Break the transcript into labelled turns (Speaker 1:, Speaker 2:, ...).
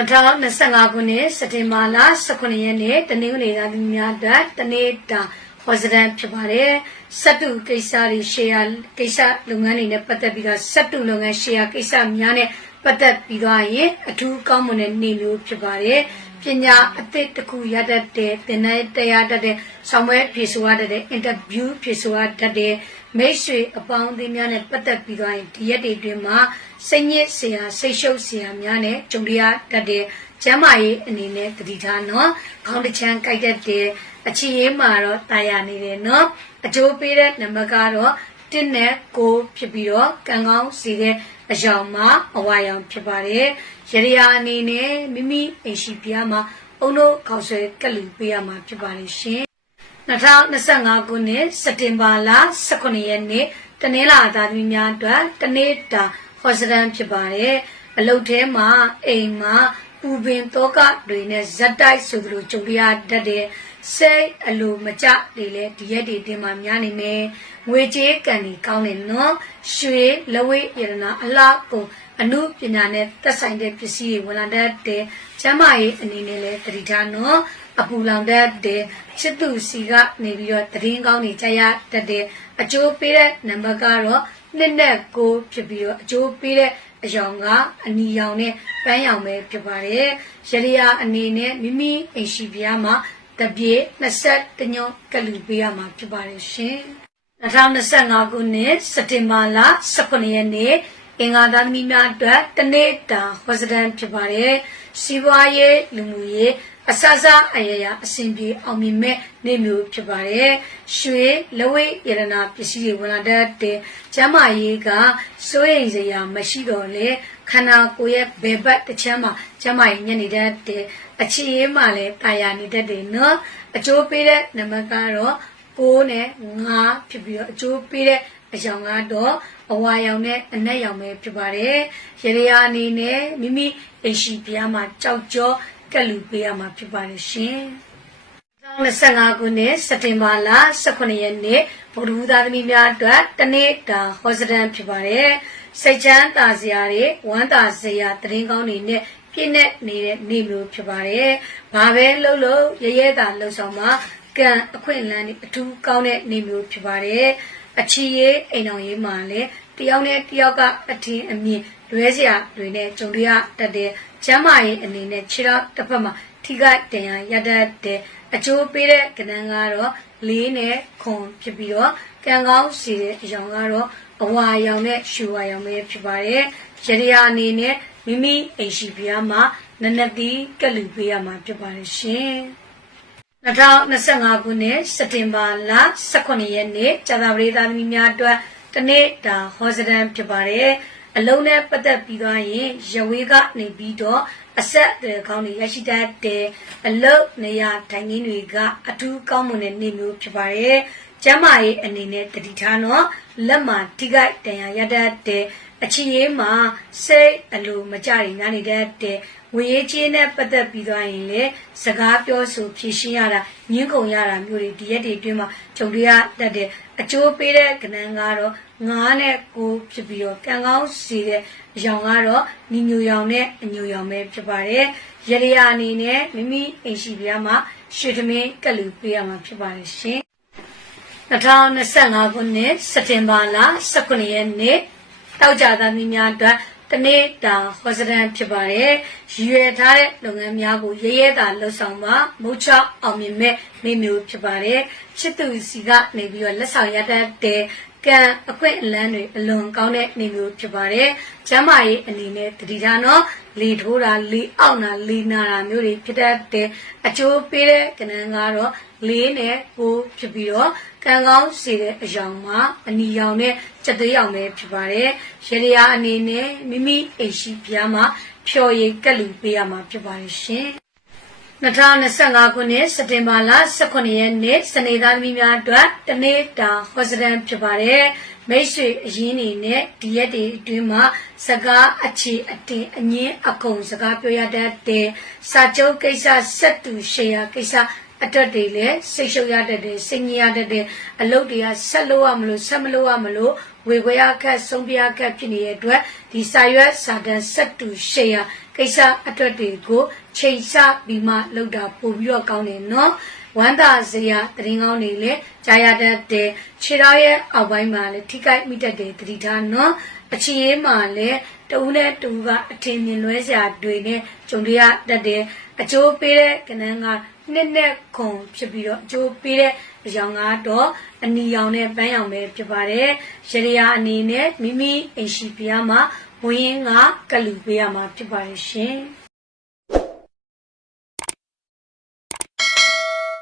Speaker 1: 2025ခုနှစ်စက်တင်ဘာလ18ရက်နေ့တနင်္ဂနွေသားသမီးများအတွက်တနေ့တာဟောစဒန်ဖြစ်ပါတယ်စက်တုကိစ္စတွေရှေ့ရကိစ္စလုပ်ငန်းတွေနဲ့ပတ်သက်ပြီးတော့စက်တုလုပ်ငန်းရှေ့ရကိစ္စများနဲ့ပတ်သက်ပြီးတော့ရင်အထူးကောင်းမွန်တဲ့နေ့မျိုးဖြစ်ပါတယ်ပညာအသစ်တစ်ခုရတတ်တဲ့သင်တန်းတရားတတ်တဲ့ဆောင်းပွဲဖြေဆိုရတတ်တဲ့အင်တာဗျူးဖြေဆိုရတတ်တဲ့ မိတ်ဆွေအပေါင်းအသင်းများနဲ့ပတ်သက်ပြီးတော့ရင်ဒီရက်တွေအတွင်းမှာစိတ်ညစ်စရာစိတ်ရှုပ်စရာများနဲ့ကြုံရတတ်တဲ့ကျမ်းမာရေးအနေနဲ့တတိထားနော်ခေါင်းတစ်ချမ်းကြိုက်တတ်တဲ့အချီရေးမှာတော့တာယာနေတယ်နော်အကျိုးပေးတဲ့နံပါတ်ကတော့1နဲ့9ဖြစ်ပြီးတော့ကံကောင်းစီတဲ့အယောင်မှာအဝါရောင်ဖြစ်ပါတယ်ရရရာအနေနဲ့မိမိအိမ်ရှိပြားမှာအုံတို့ခေါက်ဆွဲကက်လူပေးရမှာဖြစ်ပါတယ်ရှင် 2025ခုနှစ်စက်တင်ဘာလ18ရက်နေ့တနင်္လာသားသမီးများအတွက်တနေ့တာဟောစဒန်ဖြစ်ပါတယ်အလုတ်ထဲမှာအိမ်မှာပူပင်တောကတွေနဲ့ဇက်တိုက်ဆိုသလိုကြုံရတတ်တဲ့စိတ်အလိုမကျတွေလည်းဒီရက်တွေတင်မှာများနေမယ်ငွေကြေးကံတွေကောင်းတယ်နော်ရွှေလဝိရတနာအလားကုန်အမှုပညာနဲ့သက်ဆိုင်တဲ့ပစ္စည်းတွေဝင်လာတတ်တဲ့ကျမ်းမာရေးအနေနဲ့လည်းတတိထားနော် အပူလောင်တတ်တဲ့ချစ်သူစီကနေပြီးတော့တရင်ကောင်းတွေကြားရတတ်တဲ့အကျိုးပေးတဲ့နံပါတ်ကတော့နှစ်နဲ့ကိုဖြစ်ပြီးတော့အကျိုးပေးတဲ့အယောင်ကအနီရောင်နဲ့ပန်းရောင်ပဲဖြစ်ပါတယ်ရရရာအနေနဲ့မိမိအိမ်ရှိပြားမှာတပြေ20ညွန်ကလူပေးရမှာဖြစ်ပါတယ်ရှင်2025ခုနှစ်စက်တင်ဘာလ18ရက်နေ့အင်္ဂါသားသမီးများအတွက်တနေ့တာဟောစဒန်ဖြစ်ပါတယ်စီးပွားရေးလူမှုရေး အစစအယယအစဉ်ပြေအောင်မြင်မဲ့နေ့မျိုးဖြစ်ပါတယ်ရွှေလဝိရတနာပစ္စည်းတွေဝင်လာတဲ့ကျမ်းမာရေးကစိုးရိမ်စရာမရှိတော့လေခန္ဓာကိုယ်ရဲ့ဘယ်ဘက်တစ်ချမ်းမှာကျမ်းမာရေးညံ့နေတဲ့အချီရေးမှလည်းတာယာနေတတ်တယ်နော်အကျိုးပေးတဲ့နံပါတ်ကတော့6နဲ့9ဖြစ်ပြီးတော့အကျိုးပေးတဲ့အယောင်ကတော့အဝါရောင်နဲ့အနက်ရောင်ပဲဖြစ်ပါတယ်ရရရာအနေနဲ့မိမိအိမ်ရှိပြားမှာကြောက်ကြော ကက်လူပေးရမှာဖြစ်ပါတယ်ရှင်2025ခုနှစ်စက်တင်ဘာလ18ရက်နေ့ဗုဒ္ဓဘုရားသမီးများအတွက်တနေ့တာဟောစဒန်ဖြစ်ပါတယ်စိတ်ချမ်းသာစရာတွေဝမ်းသာစရာတရင်ကောင်းတွေနဲ့ပြည့်နဲ့နေတဲ့နေ့မျိုးဖြစ်ပါတယ်။ဘာပဲလှုပ်လို့ရရဲတာလှုပ်ဆောင်မှာကံအခွင့်အလမ်းတွေအထူးကောင်းတဲ့နေ့မျိုးဖြစ်ပါတယ်။အချီရေးအိမ်တော်ရေးမှာလည်းတယောက်နဲ့တယောက်ကအထင်အမြင် လွဲစရာတွေနဲ့ကြုံရတတ်တဲ့ကျမ်းမာရေးအနေနဲ့ခြေတော့တစ်ဖက်မှာထိခိုက်တင်ရရတတ်တဲ့အကျိုးပေးတဲ့ကဏ္ဍကတော့လေးနဲ့ခွန်ဖြစ်ပြီးတော့ကံကောင်းစီတဲ့အကြောင်းကတော့အဝါရောင်နဲ့ရှူဝါရောင်ပဲဖြစ်ပါတယ်။ရရရာအနေနဲ့မိမိအိမ်ရှိပြားမှာနနက်သီးကလူပေးရမှာဖြစ်ပါတယ်ရှင်။2025ခုနှစ်စက်တင်ဘာလ18ရက်နေ့ကြာသပတေးသားသမီးများအတွက်တနေ့တာဟောစဒန်ဖြစ်ပါတယ်။ အလုံးနဲ့ပတ်သက်ပြီးသွားရင်ရဝေးကနေပြီးတော့အဆက်အသွယ်ကောင်းတွေရရှိတတ်တဲ့အလုတ်နေရာထိုင်ခင်းတွေကအထူးကောင်းမွန်တဲ့နေ့မျိုးဖြစ်ပါတယ်။ကျမ်းမာရေးအနေနဲ့တတိထားတော့လက်မှာထိခိုက်တန်ရာရတတ်တဲ့ အချီရေးမှာစိတ်အလိုမကြရင်နားနေတတ်တဲ့ဝေရေးချင်းနဲ့ပတ်သက်ပြီးသွားရင်လေစကားပြောဆိုဖြည့်ရှင်းရတာညှင်းကုန်ရတာမျိုးတွေဒီရက်တွေအတွင်းမှာကြုံရတတ်တဲ့အကျိုးပေးတဲ့ကဏ္ဍကတော့9နဲ့9ဖြစ်ပြီးတော့ကံကောင်းစီတဲ့အရောင်ကတော့ညီညူရောင်နဲ့အညူရောင်ပဲဖြစ်ပါတယ်ရရရာအနေနဲ့မိမိအိမ်ရှိပြားမှာရွှေသမင်းကက်လူပေးရမှာဖြစ်ပါတယ်ရှင်2025ခုနှစ်စက်တင်ဘာလ18ရက်နေ့ တောက်ကြသားမိများအတွက်တနေ့တာဟောစဒန်ဖြစ်ပါတယ်ရည်ရွယ်ထားတဲ့လုပ်ငန်းများကိုရရဲတာလှုပ်ဆောင်ပါမုတ်ချအောင်မြင်မဲ့နေမျိုးဖြစ်ပါတယ်ချစ်သူစီကနေပြီးတော့လက်ဆောင်ရတတ်တဲ့ ကံအခွင့်အလန်းတွေအလွန်ကောင်းတဲ့နေမျိုးဖြစ်ပါတယ်။ကျမ်းမာရေးအနေနဲ့တတိထားနော်လေထိုးတာလေအောက်တာလေနာတာမျိုးတွေဖြစ်တတ်တဲ့အကျိုးပေးတဲ့ကဏ္ဍကတော့လေးနဲ့ကိုဖြစ်ပြီးတော့ကံကောင်းစေတဲ့အယောင်မှာအနီရောင်နဲ့စက်သေးရောင်ပဲဖြစ်ပါတယ်။ရေရာအနေနဲ့မိမိအိမ်ရှိပြားမှာဖြော်ရည်ကက်လူပေးရမှာဖြစ်ပါတယ်ရှင်။ 2025ခုနှစ်စက်တင်ဘာလ18ရက်နေ့စနေသားသမီးများအတွက်တနေ့တာဟောစဒန်ဖြစ်ပါတယ်မိတ်ဆွေအရင်းနေနဲ့ဒီရက်တွေအတွင်းမှာစကားအခြေအတင်အငင်းအကုန်စကားပြောရတတ်တဲ့စာချုပ်ကိစ္စဆက်တူရှေ့ရကိစ္စအတွက်တွေလည်းစိတ်ရှုပ်ရတတ်တယ်စိတ်ညစ်ရတတ်တယ်အလုပ်တွေကဆက်လို့ရမလို့ဆက်မလို့ရမလို့ဝေခွဲအခက်ဆုံးပြအခက်ဖြစ်နေတဲ့အတွက်ဒီစာရွက်စာတမ်းဆက်တူရှေ့ရ ကိစ္စအတွက်တွေကိုချိန်ဆပြီးမှလောက်တာပို့ပြီးတော့ကောင်းတယ်နော်ဝမ်းသာစရာတရင်ကောင်းနေလေကြားရတတ်တဲ့ခြေတော်ရဲ့အောက်ပိုင်းမှာလည်းထိခိုက်မိတတ်တယ်တတိထားနော်အချီရေးမှာလည်းတဦးနဲ့တူကအထင်မြင်လွဲစရာတွေနဲ့ကြုံရတတ်တယ်အကျိုးပေးတဲ့ကဏ္ဍကနှစ်နဲ့ခုံဖြစ်ပြီးတော့အကျိုးပေးတဲ့အကြောင်းကတော့အနီရောင်နဲ့ပန်းရောင်ပဲဖြစ်ပါတယ်ရရရာအနေနဲ့မိမိအိမ်ရှိပြားမှာ ဝင်းကကလူပေးရမှာဖြစ်ပါတယ်ရှင်